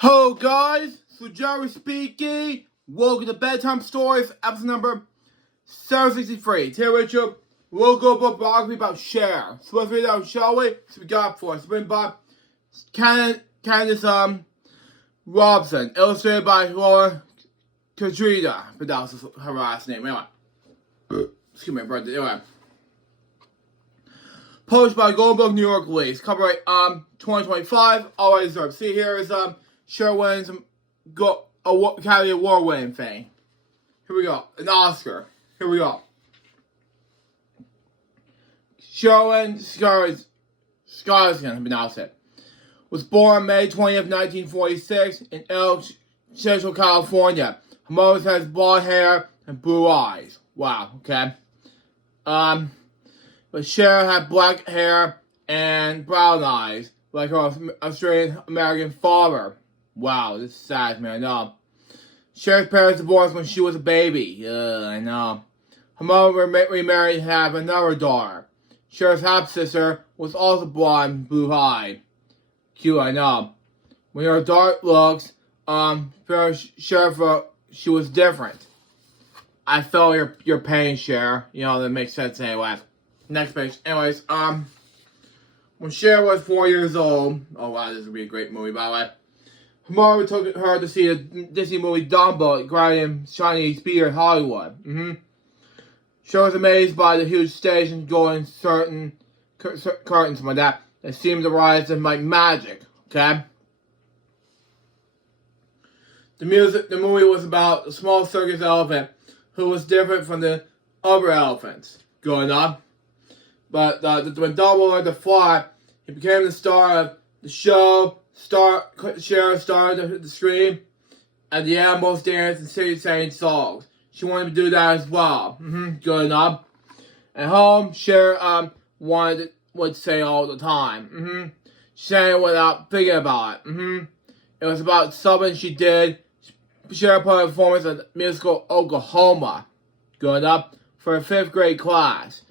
Hello guys, so Jerry speaking. Welcome to Bedtime Stories, episode number 763. Today we'll go about biography about Cher. So let's read it out, shall we? So we got for us. Written by Candace Robson. Illustrated by Laura Kadrida. But that was her last name. Anyway. Excuse me, brother. Anyway. Published by Golden Book New York Release. Copyright 2025. All reserved. See, here is Cher wins Academy Award winning thing. Here we go. An Oscar. Here we go. Cher wins Scotland, was born May 20th, 1946 in El Central, California. Her mother has blonde hair and blue eyes. Wow, okay. But Cher had black hair and brown eyes, like her Australian-American father. Wow, this is sad, man, I know. Cher's parents divorced when she was a baby. I know. Her mother remarried and had another daughter. Cher's half-sister was also blonde, blue-eyed. Cute, I know. When her dark looks, Cher felt she was different. I felt your pain, Cher. You know, that makes sense anyway. Next page. Anyways, when Cher was 4 years old, oh wow, this would be a great movie, by the way. Her mother took her to see the Disney movie Dumbo at Grand Chinese Theater in Hollywood. She was amazed by the huge stage and golden curtains like that seemed to rise in like magic. Okay. The movie was about a small circus elephant who was different from the other elephants. Going on. But when Dumbo learned to fly, he became the star of the show. Cher started to scream, and the animals danced and sang songs. She wanted to do that as well. Good enough. At home, Cher would say all the time. She sang it without thinking about it. It was about something she did. Cher put a performance at the musical Oklahoma. Good enough. For a 5th grade class.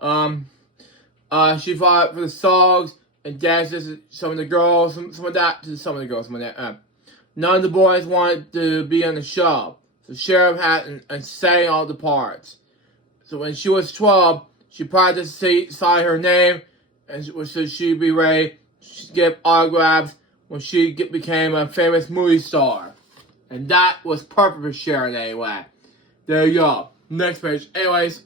She fought for the songs and dances to some of the girls, some of that to some of the girls, some of that. None of the boys wanted to be on the show, so Cher had and sang all the parts. So when she was 12, she practiced to sign her name, and so she'd be ready to give autographs when she became a famous movie star. And that was perfect for Cher anyway. There you go. Next page. Anyways,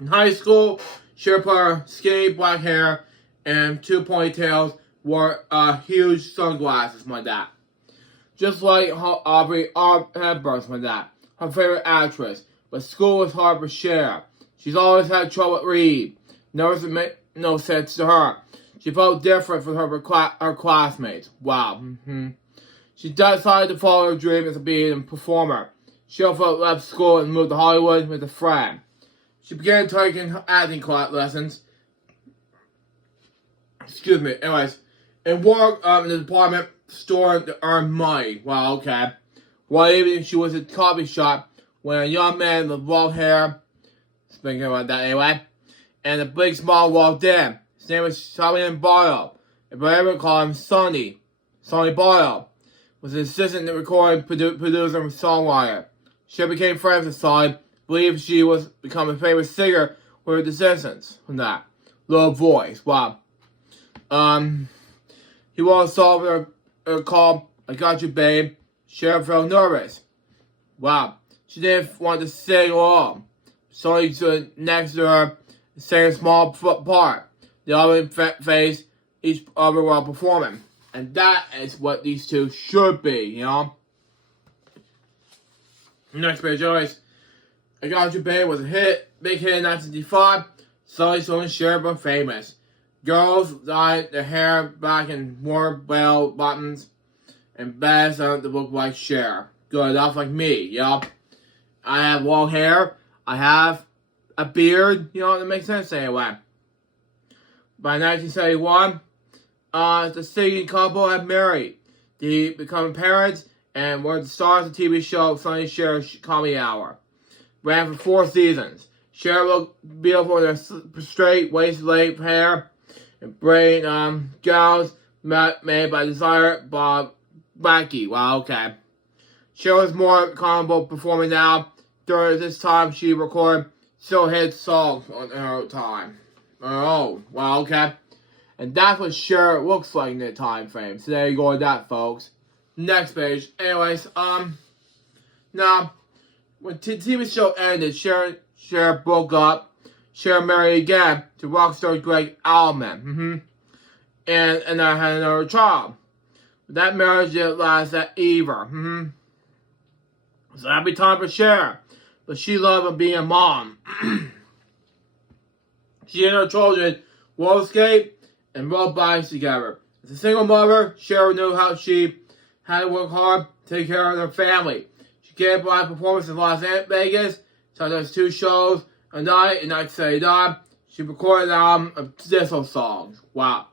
in high school, Cher put her skinny black hair and 2 ponytails, wore huge sunglasses like that. Just like Aubrey Hepburn like that, her favorite actress. But school was hard for Cher. She's always had trouble with reading. Never made no sense to her. She felt different from her classmates. Wow. She decided to follow her dream as being a performer. Cher left school and moved to Hollywood with a friend. She began taking acting lessons. Excuse me. Anyways, and worked in the department store to earn money. Wow, okay. One evening, she was at a coffee shop when a young man with long hair, speaking about that anyway, and a big smile walked in. His name was Sonny Barlow, but everyone called him Sonny. Sonny Barlow was an assistant recording producer and songwriter. She became friends with Sonny. Believed she was become a famous singer with her descendants from that. Low voice, wow. He wanted to solve her call, I Got You Babe. Cher felt nervous. Wow. She didn't want to sing along. Sonny stood next to her and sang a small part. The other faced each other while performing. And that is what these two should be, you know? Next page, always. I Got You Babe was a big hit in 1955. Sonny Cher were famous. Girls dyed their hair back and wore bell buttons and bands to look like Cher. Good enough like me, you know. I have long hair. I have a beard, you know, that makes sense anyway. By 1971, the singing couple had married. They became parents and were the stars of the TV show Sonny Cher's Comedy Hour. Ran for 4 seasons. Cher looked beautiful with her straight, waist-length hair and braid gowns made by designer Bob Wacky. Wow, okay. Cher was more comfortable performing now. During this time, she recorded still hit songs on her time. Oh, wow, okay. And that's what Cher looks like in the time frame. So there you go with that, folks. Next page. Anyways, now, when the TV show ended, Cher broke up. Cher married again to rock star Greg Allman. And I had another child. But that marriage didn't last that either. So happy time for Cher. But she loved being a mom. She and her children roller skate and rode bikes together. As a single mother, Cher knew how she had to work hard to take care of her family. She gave live performances in Las Vegas, sometimes 2 shows a night, and Night Say Die. She recorded an album of disco songs. Wow.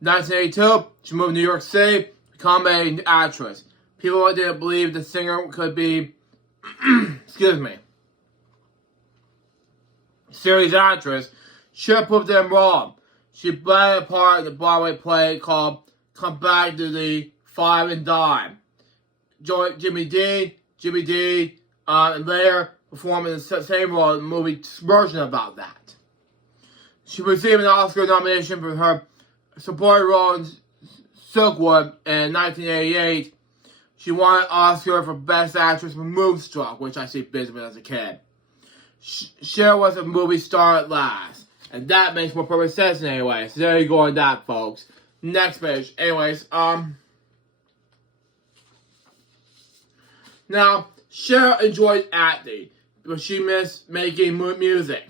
In 1982, she moved to New York City to become an actress. People didn't believe the singer could be, excuse me, series actress. Cher proved them wrong. She played a part in the Broadway play called Come Back to the Five and Dime. Joined Jimmy Dean, and later performed in the same role in the movie version about that. She received an Oscar nomination for her supporting role in Silkwood in 1988. She won an Oscar for Best Actress for Moonstruck, which I see busy with as a kid. Cher was a movie star at last. And that makes more perfect sense anyway. So there you go on that, folks. Next page. Anyways, now, Cher enjoyed acting, but she missed making music.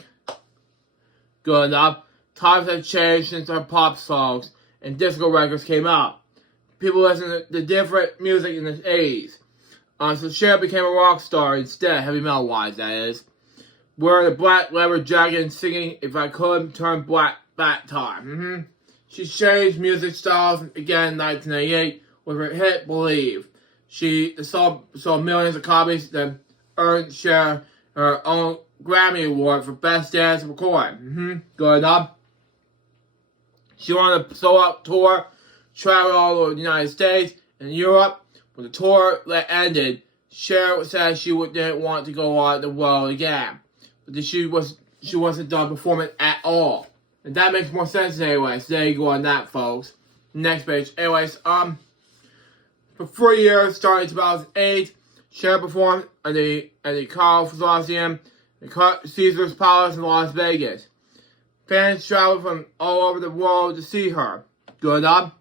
Good enough. Times have changed since her pop songs and disco records came out. People listened to different music in the 80s. So Cher became a rock star instead, heavy metal wise, that is. Wearing a black leather jacket and singing If I Could Turn Black Back Time. She changed music styles again in 1988 with her hit Believe. She sold millions of copies, then earned Cher her own Grammy Award for Best Dance Recording. Good enough. She went on a sold-out tour, traveled all over the United States and Europe. When the tour ended, Cher said she didn't want to go on the world again. But she wasn't done performing at all. And that makes more sense anyway. So there you go on that, folks. Next page. Anyways, for 3 years, starting in 2008, Cher performed at the Coliseum, the Caesar's Palace in Las Vegas. Fans traveled from all over the world to see her. Good enough.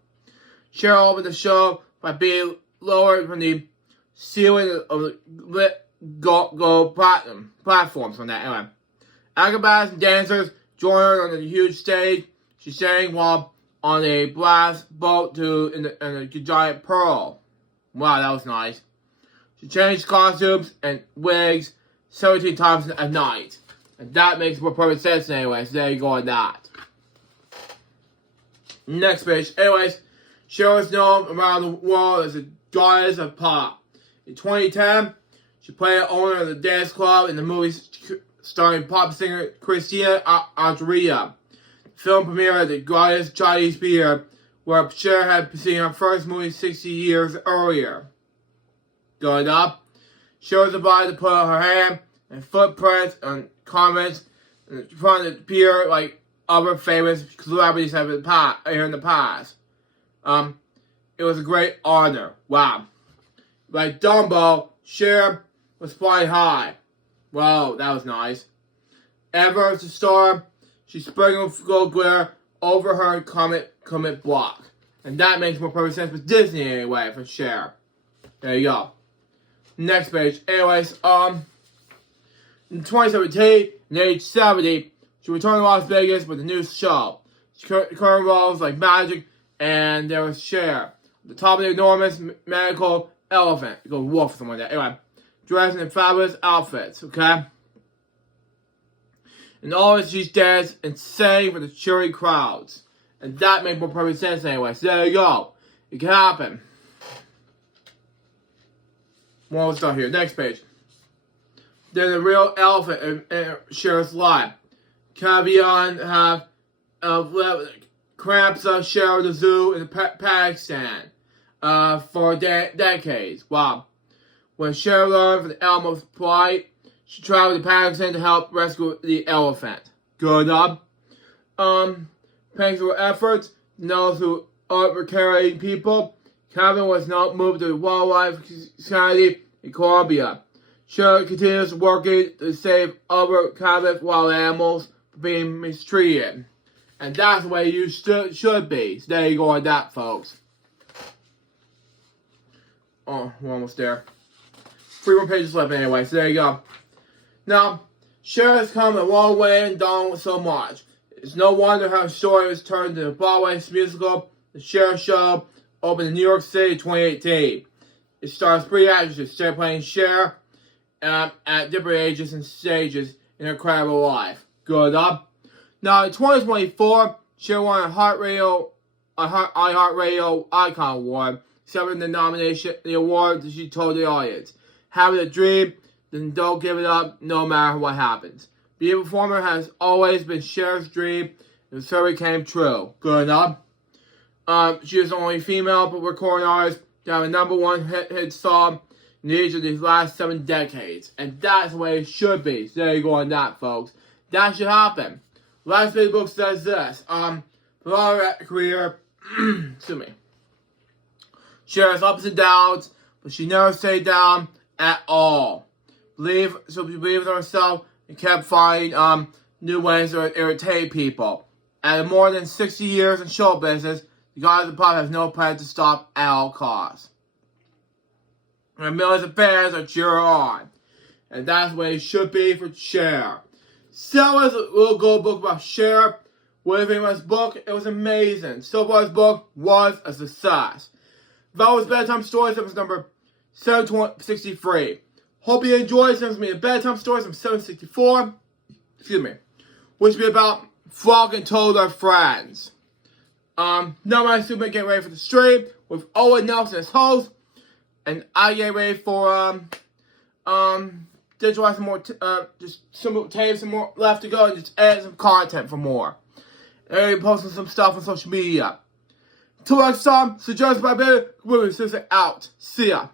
Cher opened the show by being lowered from the ceiling of the lit gold platinum platforms on that. Anyway, acrobats and dancers joined her on the huge stage. She sang while on a glass boat in a giant pearl. Wow, that was nice. She changed costumes and wigs 17 times a night. And that makes more perfect sense anyway, so there you go on that. Next page. Anyways, Cher was known around the world as a goddess of pop. In 2010, she played the owner of the dance club in the movie starring pop singer Christina Aguilera. The film premiered at the Goddess Chinese Theater, where Cher had seen her first movie 60 years earlier. Good enough. Cher was invited to put her hand and footprints on comments in front of the pier like other famous celebrities have in the past. It was a great honor. Wow. Like Dumbo, Cher was flying high. Wow, that was nice. Ever as a star, she sprinkled gold glitter over her comet block. And that makes more perfect sense with Disney anyway, for Cher. There you go. Next page. Anyways, in 2017, at age 70, she returned to Las Vegas with a new show. She current roles like Magic, and there was Cher. The top of the enormous magical elephant. It goes wolf, something like that. Anyway, dressed in fabulous outfits, okay? And always she danced and sang for the cheering crowds. And that made more perfect sense anyway. So there you go. It can happen. More stuff here. Next page. There's a real elephant in Cher's life. Cavion have cramps Cher at the zoo in Pakistan for decades. Wow. When Cher learned from the elephant's plight, she traveled to Pakistan to help rescue the elephant. Good job. Thanks to her efforts, those who are carrying people, Calvin was not moved to the Wildlife Society in Colombia. Cher continues working to save other captive wild animals from being mistreated. And that's the way you should be. So there you go on that, folks. Oh, we're almost there. 3 more pages left anyway, so there you go. Now, Cher has come a long way and done so much. It's no wonder her story was turned into a Broadway musical. The Cher Show opened in New York City in 2018. It stars 3 actresses, Cher playing Cher at different ages and stages in her incredible life. Good up. Now, in 2024, Cher won a iHeartRadio Icon Award, accepting the award that she told the audience. Having a dream, then don't give it up no matter what happens. Being a performer has always been Cher's dream, and so it came true. Good enough. She is the only female recording artist to have a #1 hit song in each of these last 7 decades. And that's the way it should be. So there you go on that, folks. That should happen. Last big book says this. For our career, excuse me. Cher has ups and downs, but she never stayed down at all. She believed in herself and kept finding new ways to irritate people. After more than 60 years in show business, the guy at the pop has no plan to stop at all costs. And millions of fans are cheering on. And that's the way it should be for Cher. So as a little gold book about Cher. What do you think about this book? It was amazing. So far, this book was a success. That was Bedtime Stories. That was number 763. Hope you enjoyed. Sends me a Bedtime Stories from 764. Excuse me. Which will be about Frog and Toad are friends. Now my super getting ready for the stream with Owen Nelson as host. And I get ready for digitalize some more just some tapes, some more left to go, and just add some content for more. And posting some stuff on social media. Till next time, suggest my baby, we'll be out. See ya.